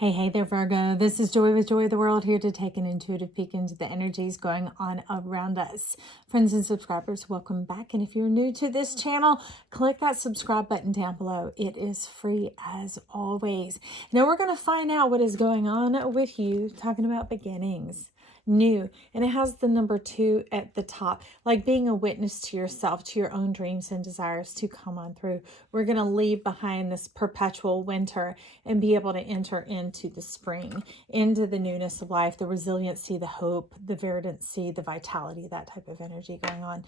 Hey there, Virgo. This is Joy with Joy of the World, here to take an intuitive peek into the energies going on around us. Friends and subscribers, welcome back. And if you're new to this channel, click that subscribe button down below. It is free as always. Now we're going to find out what is going on with you, talking about beginnings. New, and it has the number 2 at the top, like being a witness to yourself, to your own dreams and desires to come on through. We're going to leave behind this perpetual winter and be able to enter into the spring, into the newness of life, the resiliency, the hope, the verdancy, the vitality, that type of energy going on.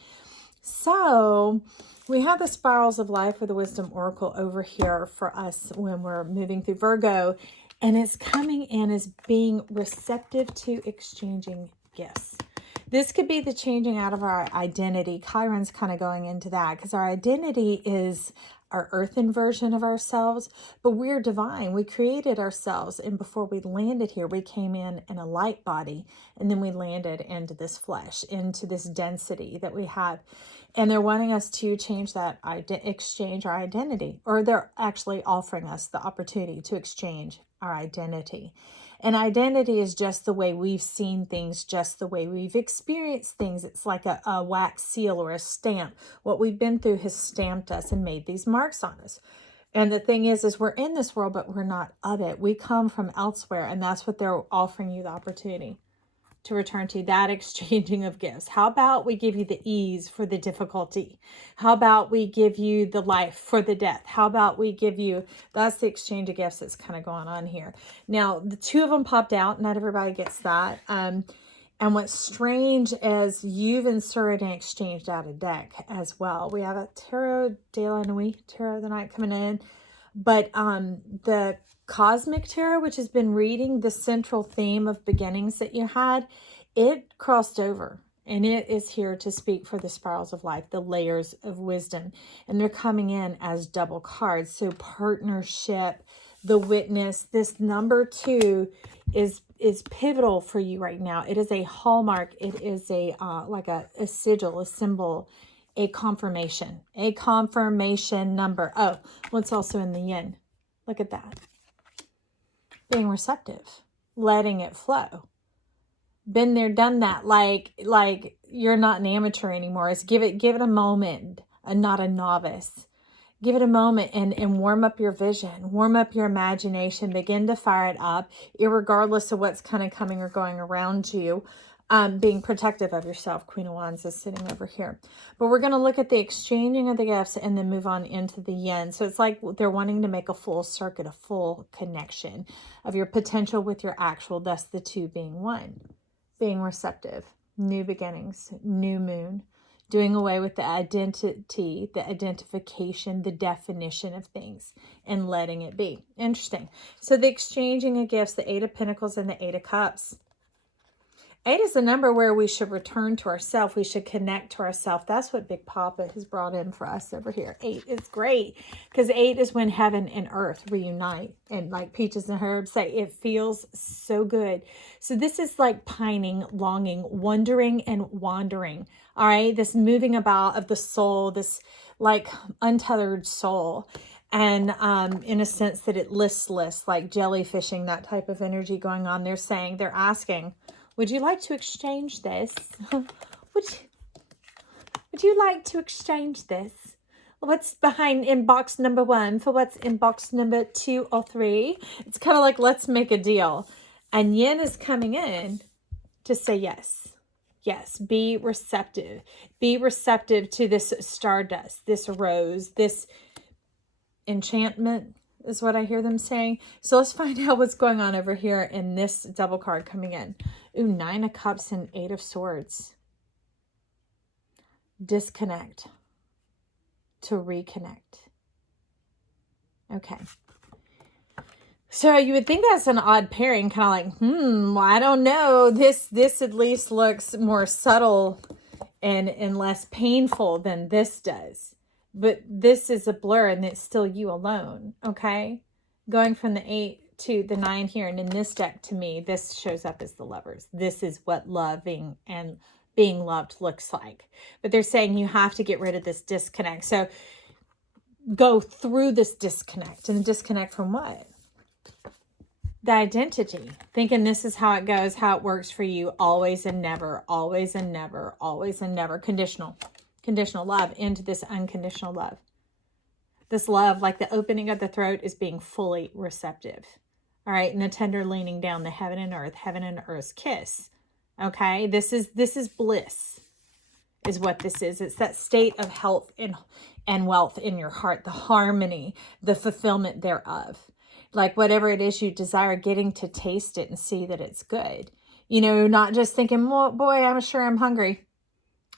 So we have the spirals of life with the wisdom oracle over here for us when we're moving through Virgo. And it's coming in as being receptive to exchanging gifts. This could be the changing out of our identity. Chiron's kind of going into that because our identity is our earthen version of ourselves, but we're divine. We created ourselves, and before we landed here, we came in a light body, and then we landed into this flesh, into this density that we have. And they're wanting us to change that, exchange our identity, or they're actually offering us the opportunity to exchange our identity. And identity is just the way we've seen things, just the way we've experienced things. It's like a wax seal or a stamp. What we've been through has stamped us and made these marks on us. And the thing is we're in this world, but we're not of it. We come from elsewhere, and that's what they're offering you the opportunity to return to, that exchanging of gifts. How about we give you the ease for the difficulty? How about we give you the life for the death? How about we give you, that's the exchange of gifts that's kind of going on here. Now, the 2 of them popped out. Not everybody gets that. And what's strange is you've inserted and exchanged out a deck as well. We have a Tarot de la Nuit, Tarot of the Night coming in. But the Cosmic Tarot, which has been reading the central theme of beginnings that you had, it crossed over. And it is here to speak for the spirals of life, the layers of wisdom. And they're coming in as double cards. So partnership, the witness, this number 2 is pivotal for you right now. It is a hallmark. It is a like a sigil, a symbol, a confirmation number. Oh, what's also in the yin? Look at that. Being receptive, letting it flow. Been there, done that. Like you're not an amateur anymore. It's give it a moment, not a novice. Give it a moment and warm up your vision, warm up your imagination, begin to fire it up, irregardless of what's kind of coming or going around you. Being protective of yourself. Queen of Wands is sitting over here. But we're going to look at the exchanging of the gifts and then move on into the yin. So it's like they're wanting to make a full circuit, a full connection of your potential with your actual, thus the 2 being 1. Being receptive, new beginnings, new moon, doing away with the identity, the identification, the definition of things, and letting it be. Interesting. So the exchanging of gifts, the 8 of Pentacles and the 8 of Cups. 8 is the number where we should return to ourselves. We should connect to ourselves. That's what Big Papa has brought in for us over here. 8 is great because 8 is when heaven and earth reunite. And like Peaches and Herbs say, it feels so good. So this is like pining, longing, wondering, and wandering. All right. This moving about of the soul, this like untethered soul. And in a sense that it listless, like jellyfishing, that type of energy going on. They're asking, would you like to exchange this? Would you like to exchange this? What's behind inbox number 1 for what's in box number 2 or 3? It's kind of like, let's make a deal. And yin is coming in to say yes. Yes, be receptive. Be receptive to this stardust, this rose, this enchantment is what I hear them saying. So let's find out what's going on over here in this double card coming in. Ooh, 9 of Cups and 8 of Swords. Disconnect to reconnect. Okay. So you would think that's an odd pairing, kind of like, well, I don't know. This at least looks more subtle and less painful than this does. But this is a blur and it's still you alone, okay? Going from the 8 to the 9 here, and in this deck, to me, this shows up as the Lovers. This is what loving and being loved looks like. But they're saying you have to get rid of this disconnect. So go through this disconnect. And disconnect from what? the identity, thinking this is how it goes, how it works for you, always and never, always and never, always and never, conditional love into this unconditional love. This love, like the opening of the throat, is being fully receptive. All right, and the tender leaning down, the heaven and earth's kiss. Okay, this is bliss, is what this is. It's that state of health and wealth in your heart, the harmony, the fulfillment thereof. Like whatever it is you desire, getting to taste it and see that it's good. You know, not just thinking, well, boy, I'm sure I'm hungry,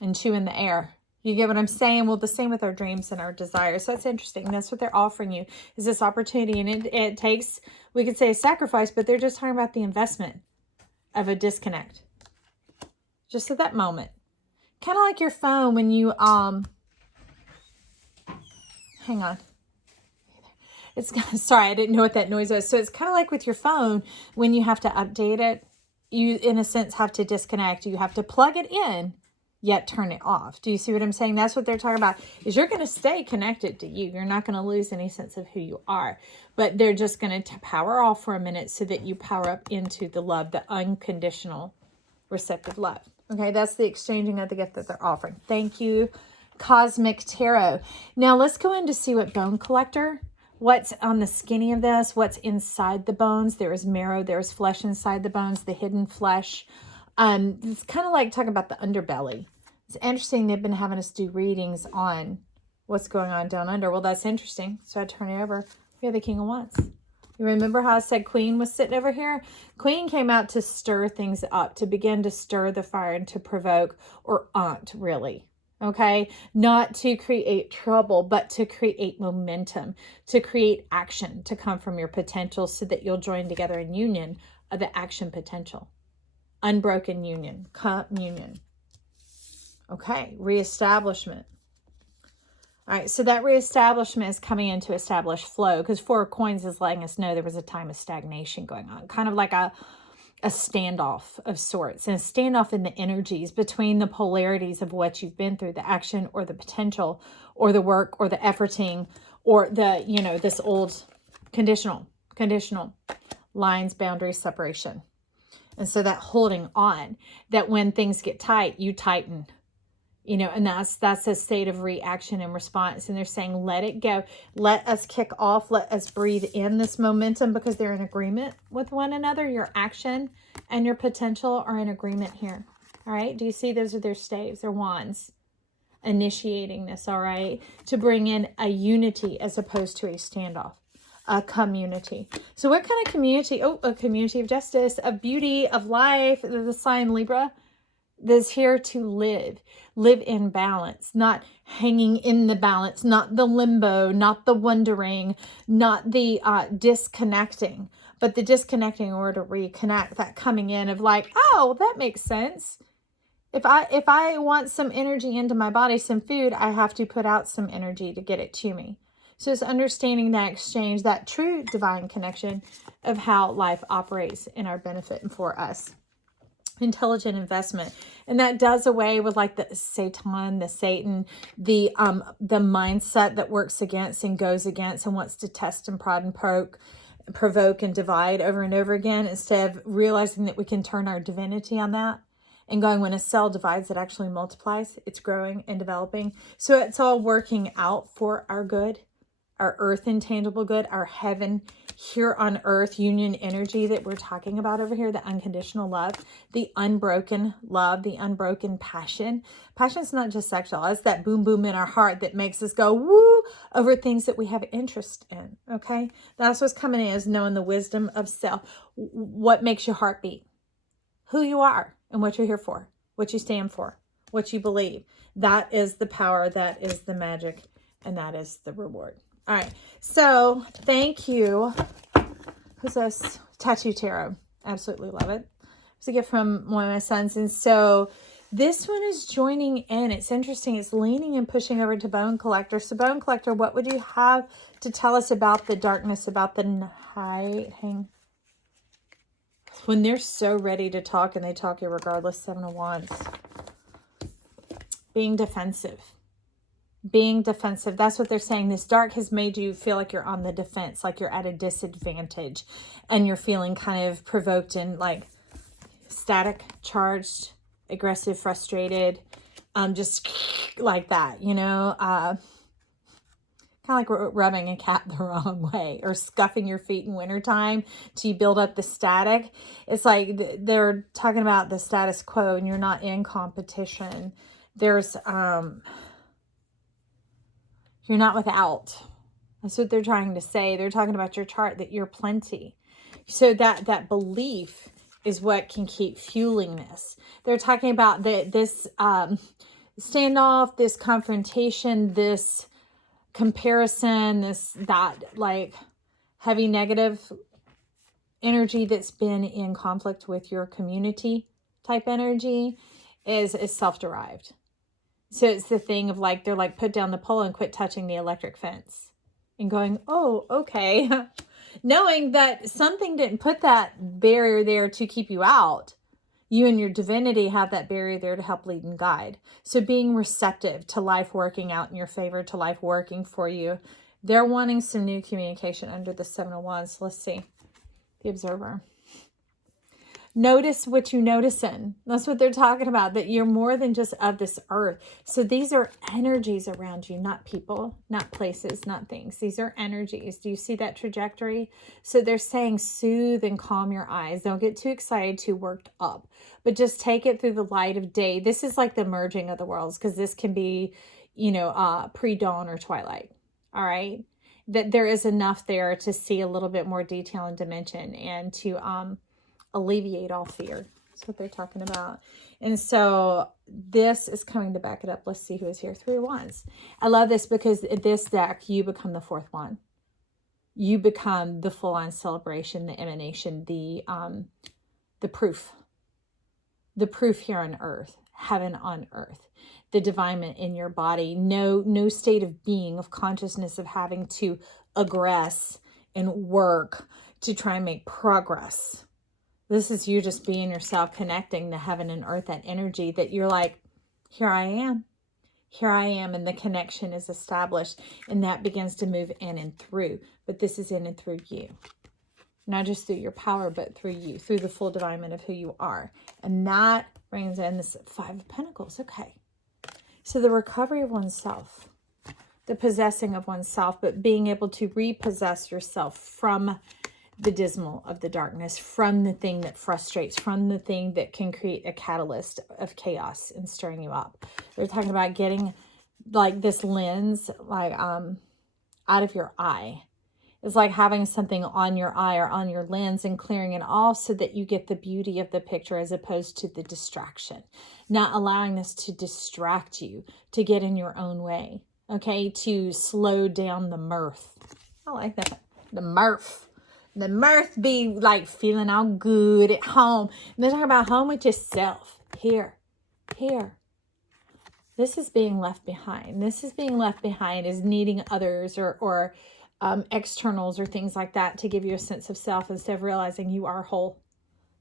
and chewing the air. You get what I'm saying? Well, the same with our dreams and our desires. So it's interesting. That's what they're offering you, is this opportunity. And it takes, we could say, a sacrifice, but they're just talking about the investment of a disconnect. Just at that moment. Kind of like your phone when you, hang on. It's sorry, I didn't know what that noise was. So it's kind of like with your phone when you have to update it, you in a sense have to disconnect. You have to plug it in, yet turn it off. Do you see what I'm saying? That's what they're talking about, is you're going to stay connected to you. You're not going to lose any sense of who you are, but they're just going to power off for a minute so that you power up into the love, the unconditional receptive love. Okay, that's the exchanging of the gift that they're offering. Thank you, Cosmic Tarot. Now let's go in to see what Bone Collector, what's on the skinny of this, what's inside the bones. There is marrow, there is flesh inside the bones, the hidden flesh. It's kind of like talking about the underbelly. It's interesting they've been having us do readings on what's going on down under. Well, that's interesting. So I turn it over. We have the King of Wands. You remember how I said Queen was sitting over here? Queen came out to stir things up, to begin to stir the fire and to provoke, or aunt, really. Okay, not to create trouble, but to create momentum, to create action, to come from your potential so that you'll join together in union of the action potential. Unbroken union, communion. Okay, reestablishment. All right, so that reestablishment is coming in to establish flow, because Four of Coins is letting us know there was a time of stagnation going on, kind of like a standoff of sorts, and a standoff in the energies between the polarities of what you've been through, the action or the potential or the work or the efforting or the, you know, this old conditional lines, boundaries, separation. And so that holding on, that when things get tight, you tighten, you know, and that's a state of reaction and response. And they're saying, let it go. Let us kick off. Let us breathe in this momentum, because they're in agreement with one another. Your action and your potential are in agreement here. All right. Do you see those are their staves, their wands, initiating this? All right. To bring in a unity as opposed to a standoff. A community. So what kind of community? Oh, a community of justice, of beauty, of life. The sign Libra. That's here to live in balance, not hanging in the balance, not the limbo, not the wondering, not the disconnecting, but the disconnecting in order to reconnect, that coming in of like, oh, that makes sense. If I want some energy into my body, some food, I have to put out some energy to get it to me. So it's understanding that exchange, that true divine connection of how life operates in our benefit and for us. Intelligent investment, and that does away with like the Satan, the Satan, the mindset that works against and goes against and wants to test and prod and provoke and divide over and over again, instead of realizing that we can turn our divinity on that and going, when a cell divides, it actually multiplies. It's growing and developing. So it's all working out for our good, our earth intangible good, our heaven here on earth union energy that we're talking about over here, the unconditional love, the unbroken love, the unbroken passion. Passion's not just sexual. It's that boom boom in our heart that makes us go woo over things that we have interest in. Okay, that's what's coming in, is knowing the wisdom of self. What makes your heart beat, who you are and what you're here for, what you stand for, what you believe. That is the power, that is the magic, and that is the reward. All right, so thank you. Who's this? Tattoo Tarot. Absolutely love it. It's a gift from one of my sons. And so this one is joining in. It's interesting. It's leaning and pushing over to Bone Collector. So Bone Collector, what would you have to tell us about the darkness, about the night? When they're so ready to talk, and they talk irregardless, Seven of Wands. Being defensive. being defensive. That's what they're saying. This dark has made you feel like you're on the defense, like you're at a disadvantage, and you're feeling kind of provoked and like static, charged, aggressive, frustrated, just like that, you know, kind of like rubbing a cat the wrong way or scuffing your feet in wintertime till you build up the static. It's like they're talking about the status quo and you're not in competition. There's, you're not without. That's what they're trying to say. They're talking about your chart, that you're plenty. So that belief is what can keep fueling this. They're talking about this standoff, this confrontation, this comparison, that like heavy negative energy that's been in conflict with your community type energy is self-derived. So it's the thing of like, they're like, put down the pole and quit touching the electric fence. And going, oh, okay. Knowing that something didn't put that barrier there to keep you out. You and your divinity have that barrier there to help lead and guide. So being receptive to life working out in your favor, to life working for you. They're wanting some new communication under the Seven of Wands. Let's see. The Observer. Notice what you notice in. That's what they're talking about, that you're more than just of this earth. So these are energies around you, not people, not places, not things. These are energies. Do you see that trajectory? So they're saying soothe and calm your eyes. Don't get too excited, too worked up, but just take it through the light of day. This is like the merging of the worlds, because this can be, you know, pre-dawn or twilight. All right. That there is enough there to see a little bit more detail and dimension, and to, alleviate all fear. That's what they're talking about. And so this is coming to back it up. Let's see who is here. Three of Wands. I love this because in this deck, you become the fourth one. You become the full-on celebration, the emanation, the proof. The proof here on earth, heaven on earth, the divine in your body. No state of being, of consciousness, of having to aggress and work to try and make progress. This is you just being yourself, connecting to heaven and earth, that energy that you're like, here I am. Here I am. And the connection is established, and that begins to move in and through. But this is in and through you. Not just through your power, but through you, through the full divinement of who you are. And that brings in this Five of Pentacles. Okay. So the recovery of oneself, the possessing of oneself, but being able to repossess yourself from the dismal of the darkness, from the thing that frustrates, from the thing that can create a catalyst of chaos and stirring you up. They're talking about getting like this lens, like out of your eye. It's like having something on your eye or on your lens and clearing it off so that you get the beauty of the picture as opposed to the distraction. Not allowing this to distract you, to get in your own way. Okay, to slow down the mirth. I like that. The mirth. The mirth be like feeling all good at home. And they're talking about home with yourself. Here. This is being left behind. This is being left behind is needing others or externals or things like that to give you a sense of self, instead of realizing you are whole.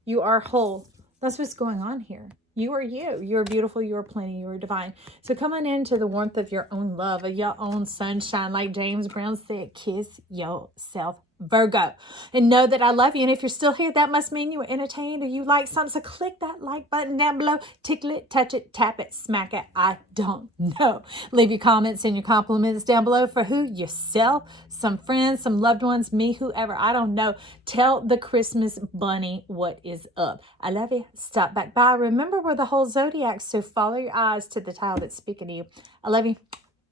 You are whole. That's what's going on here. You are you. You are beautiful. You are plenty. You are divine. So come on into the warmth of your own love, of your own sunshine. Like James Brown said, kiss yourself, Virgo. And know that I love you. And if you're still here, that must mean you were entertained or you like something. So click that like button down below. Tickle it, touch it, tap it, smack it. I don't know. Leave your comments and your compliments down below for who? Yourself, some friends, some loved ones, me, whoever. I don't know. Tell the Christmas bunny what is up. I love you. Stop back by. Remember, we're the whole zodiac, so follow your eyes to the tile that's speaking to you. I love you.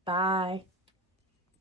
Bye.